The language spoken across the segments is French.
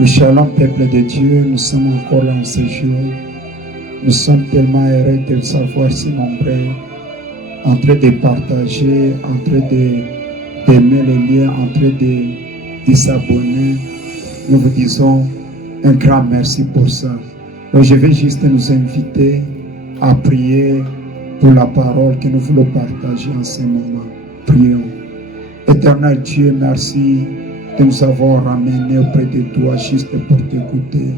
Le shalom, peuple de Dieu, nous sommes encore là en ce jour. Nous sommes tellement heureux de savoir si nombreux, en train de partager, en train d'aimer les liens, en train de s'abonner. Nous vous disons un grand merci pour ça. Donc je vais juste nous inviter à prier pour la parole que nous voulons partager en ce moment. Prions. Éternel Dieu, merci de nous avoir ramenés auprès de toi juste pour t'écouter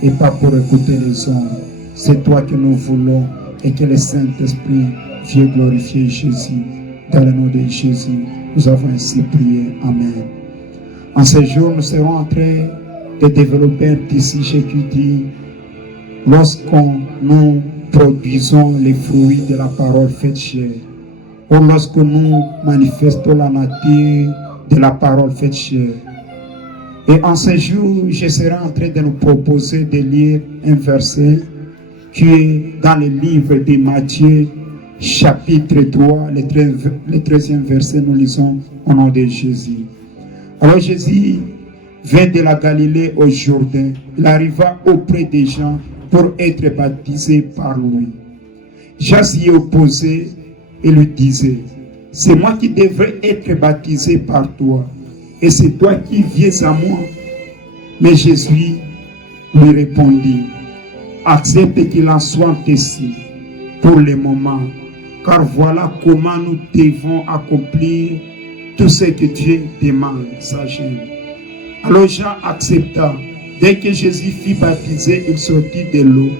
et pas pour écouter les hommes. C'est toi que nous voulons et que le Saint-Esprit vienne glorifier Jésus. Dans le nom de Jésus, nous avons ainsi prié. Amen. En ce jour, nous serons en train de développer un petit sujet qui dit lorsqu'on nous produisons les fruits de la parole faite chair, ou lorsque nous manifestons la nature de la parole faite chair. Et en ce jour, je serai en train de nous proposer de lire un verset qui est dans le livre de Matthieu, chapitre 3, le 13e verset, nous lisons au nom de Jésus. Alors Jésus vint de la Galilée au Jourdain. Il arriva auprès des gens pour être baptisé par lui. Jean s'y opposait et lui disait, c'est moi qui devrais être baptisé par toi, et c'est toi qui viens à moi. Mais Jésus lui répondit, accepte qu'il en soit ainsi pour le moment, car voilà comment nous devons accomplir tout ce que Dieu demande, sachez. Alors Jean accepta. Dès que Jésus fut baptisé, il sortit de l'eau.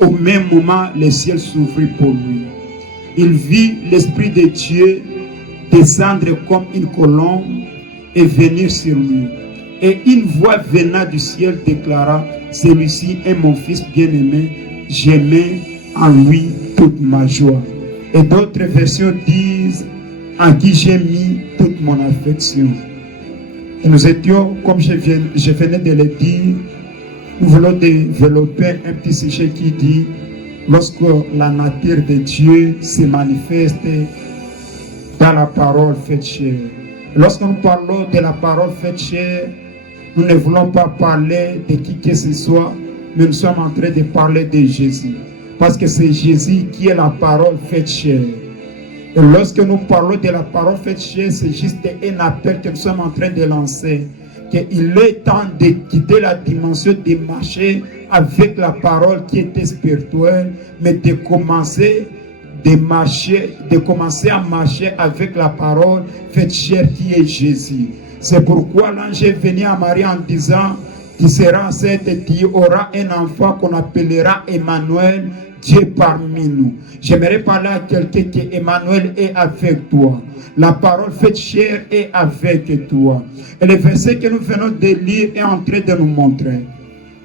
Au même moment, le ciel s'ouvrit pour lui. Il vit l'Esprit de Dieu descendre comme une colombe et venir sur lui. Et une voix venant du ciel déclara, celui-ci est mon fils bien-aimé, j'aimais en lui toute ma joie. Et d'autres versions disent, en qui j'ai mis toute mon affection. Et nous étions, comme je venais de le dire, nous voulons développer un petit sujet qui dit, lorsque la nature de Dieu se manifeste dans la parole faite chair. Lorsque nous parlons de la parole faite chair, nous ne voulons pas parler de qui que ce soit, mais nous sommes en train de parler de Jésus. Parce que c'est Jésus qui est la parole faite chair. Et lorsque nous parlons de la parole faite chair, c'est juste un appel que nous sommes en train de lancer. Qu'il est temps de quitter la dimension de marcher avec la parole qui était spirituelle, mais de commencer à marcher avec la parole faite chair qui est Jésus. C'est pourquoi l'ange est venu à Marie en disant, tu seras enceinte et tu auras un enfant qu'on appellera Emmanuel, Dieu parmi nous. J'aimerais parler à quelqu'un qui Emmanuel est avec toi. La parole faite chair est avec toi. Et le verset que nous venons de lire est en train de nous montrer.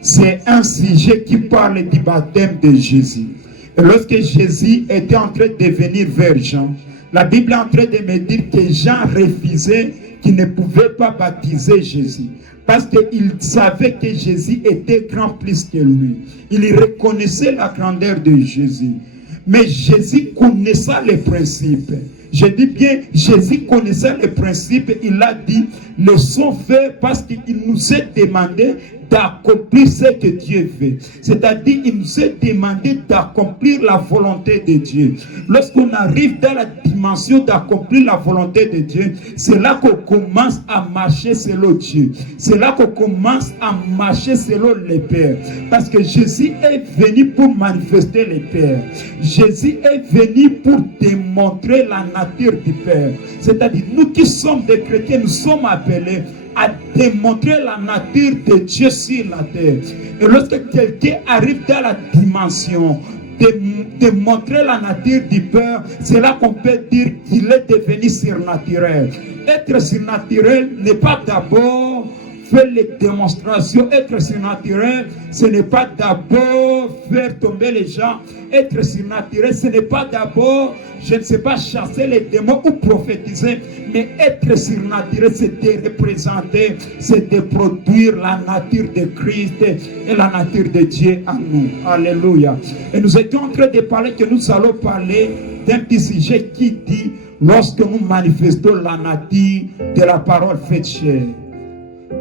C'est un sujet qui parle du baptême de Jésus. Et lorsque Jésus était en train de venir vers Jean, la Bible est en train de me dire que Jean refusait qu'il ne pouvait pas baptiser Jésus. Parce qu'il savait que Jésus était grand plus que lui. Il reconnaissait la grandeur de Jésus. Mais Jésus connaissait les principes. Je dis bien, Jésus connaissait les principes. Il a dit, laissons faire parce qu'il nous a demandé d'accomplir ce que Dieu veut. C'est-à-dire, il nous a demandé d'accomplir la volonté de Dieu. Lorsqu'on arrive dans la dimension d'accomplir la volonté de Dieu, c'est là qu'on commence à marcher selon Dieu. C'est là qu'on commence à marcher selon les Pères. Parce que Jésus est venu pour manifester les Pères. Jésus est venu pour démontrer la nature du Père. C'est-à-dire, nous qui sommes des chrétiens, nous sommes appelés à démontrer la nature de Dieu sur la terre. Et lorsque quelqu'un arrive dans la dimension de montrer la nature du Père, c'est là qu'on peut dire qu'il est devenu surnaturel. Être surnaturel n'est pas d'abord faire les démonstrations. Être surnaturel, ce n'est pas d'abord faire tomber les gens. Être surnaturel, ce n'est pas d'abord, je ne sais pas, chasser les démons ou prophétiser. Mais être surnaturel, c'est de représenter, c'est de produire la nature de Christ et la nature de Dieu en nous. Alléluia. Et nous étions en train de parler que nous allons parler d'un petit sujet qui dit, lorsque nous manifestons la nature de la parole faite chair.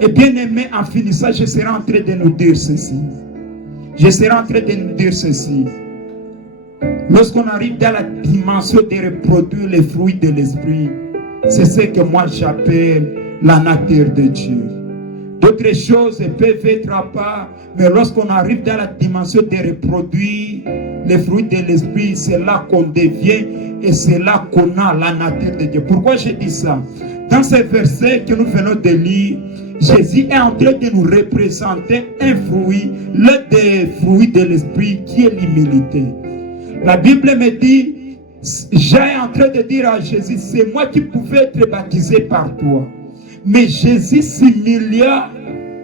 Et bien aimé, en finissant, je serai en train de nous dire ceci. Je serai en train de nous dire ceci. Lorsqu'on arrive dans la dimension de reproduire les fruits de l'esprit, c'est ce que moi j'appelle la nature de Dieu. D'autres choses peuvent être à part, mais lorsqu'on arrive dans la dimension de reproduire les fruits de l'esprit, c'est là qu'on devient et c'est là qu'on a la nature de Dieu. Pourquoi je dis ça? Dans ce verset que nous venons de lire, Jésus est en train de nous représenter un fruit, l'un des fruits de l'esprit qui est l'humilité. La Bible me dit, j'ai en train de dire à Jésus, c'est moi qui pouvais être baptisé par toi. Mais Jésus s'humilia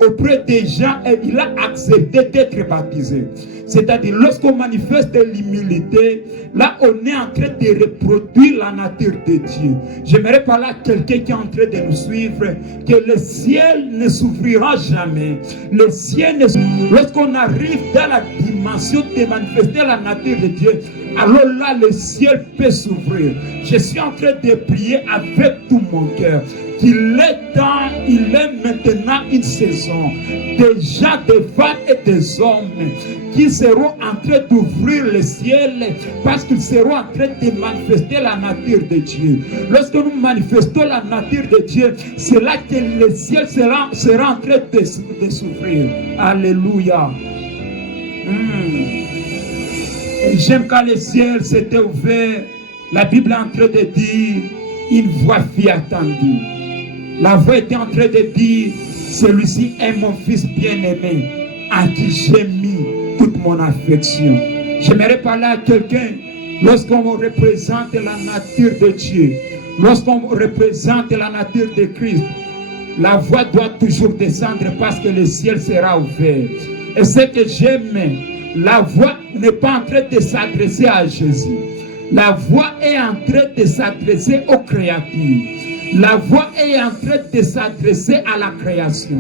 auprès des gens et il a accepté d'être baptisé. C'est-à-dire, lorsqu'on manifeste l'humilité, là, on est en train de reproduire la nature de Dieu. J'aimerais parler à quelqu'un qui est en train de nous suivre, que le ciel ne s'ouvrira jamais. Le ciel ne... Lorsqu'on arrive dans la dimension de manifester la nature de Dieu, alors là, le ciel peut s'ouvrir. Je suis en train de prier avec tout mon cœur. Il est temps, il est maintenant une saison. Des gens, des femmes et des hommes qui seront en train d'ouvrir le ciel parce qu'ils seront en train de manifester la nature de Dieu. Lorsque nous manifestons la nature de Dieu, c'est là que le ciel sera en train de s'ouvrir. Alléluia. Et j'aime quand le ciel s'était ouvert. La Bible est en train de dire une voix fut attendue. La voix était en train de dire, celui-ci est mon fils bien-aimé, à qui j'ai mis toute mon affection. J'aimerais parler à quelqu'un, lorsqu'on représente la nature de Dieu, lorsqu'on représente la nature de Christ, la voix doit toujours descendre parce que le ciel sera ouvert. Et ce que j'aime, la voix n'est pas en train de s'adresser à Jésus. La voix est en train de s'adresser aux créatures. La voix est en train de s'adresser à la création.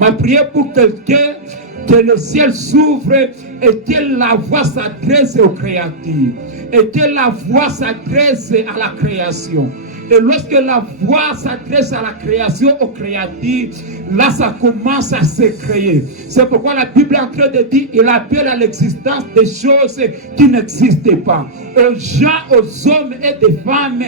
Ma prière pour quelqu'un, que le ciel s'ouvre et que la voix s'adresse aux créatures. Et que la voix s'adresse à la création. Et lorsque la voix s'adresse à la création, aux créatures, là ça commence à se créer. C'est pourquoi la Bible est en train de dire, il appelle à l'existence des choses qui n'existaient pas. Aux gens, aux hommes et des femmes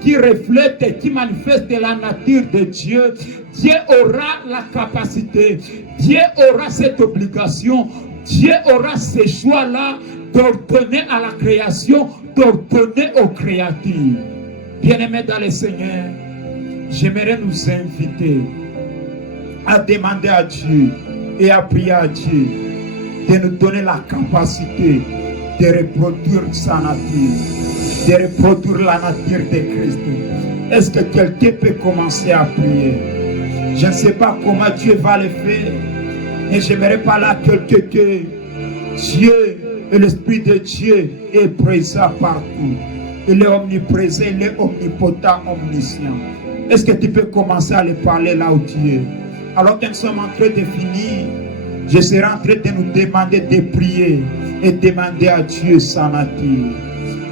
qui reflètent, qui manifestent la nature de Dieu, Dieu aura la capacité, Dieu aura cette obligation, Dieu aura ce choix-là d'ordonner à la création, d'ordonner aux créatures. Bien-aimés dans le Seigneur, j'aimerais nous inviter à demander à Dieu et à prier à Dieu de nous donner la capacité de reproduire sa nature, de reproduire la nature de Christ. Est-ce que quelqu'un peut commencer à prier? Je ne sais pas comment Dieu va le faire, mais j'aimerais parler à quelqu'un que Dieu et l'Esprit de Dieu est présent partout. Il est omniprésent, il est omnipotent, omniscient. Est-ce que tu peux commencer à le parler là où tu es? Alors que nous sommes en train de finir, je serai en train de nous demander de prier et demander à Dieu sa nature.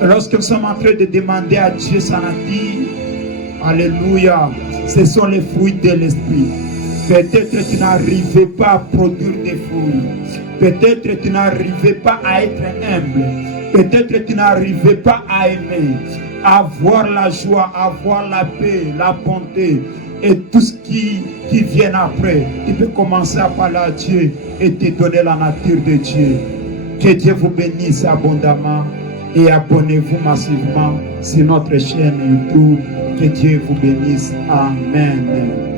Et lorsque nous sommes en train de demander à Dieu sa nature, alléluia, ce sont les fruits de l'esprit. Peut-être que tu n'arrivais pas à produire des fruits. Peut-être que tu n'arrivais pas à être humble. Peut-être que tu n'arrivais pas à aimer, à avoir la joie, à avoir la paix, la bonté et tout ce qui vient après. Tu peux commencer à parler à Dieu et te donner la nature de Dieu. Que Dieu vous bénisse abondamment et abonnez-vous massivement sur notre chaîne YouTube. Que Dieu vous bénisse. Amen.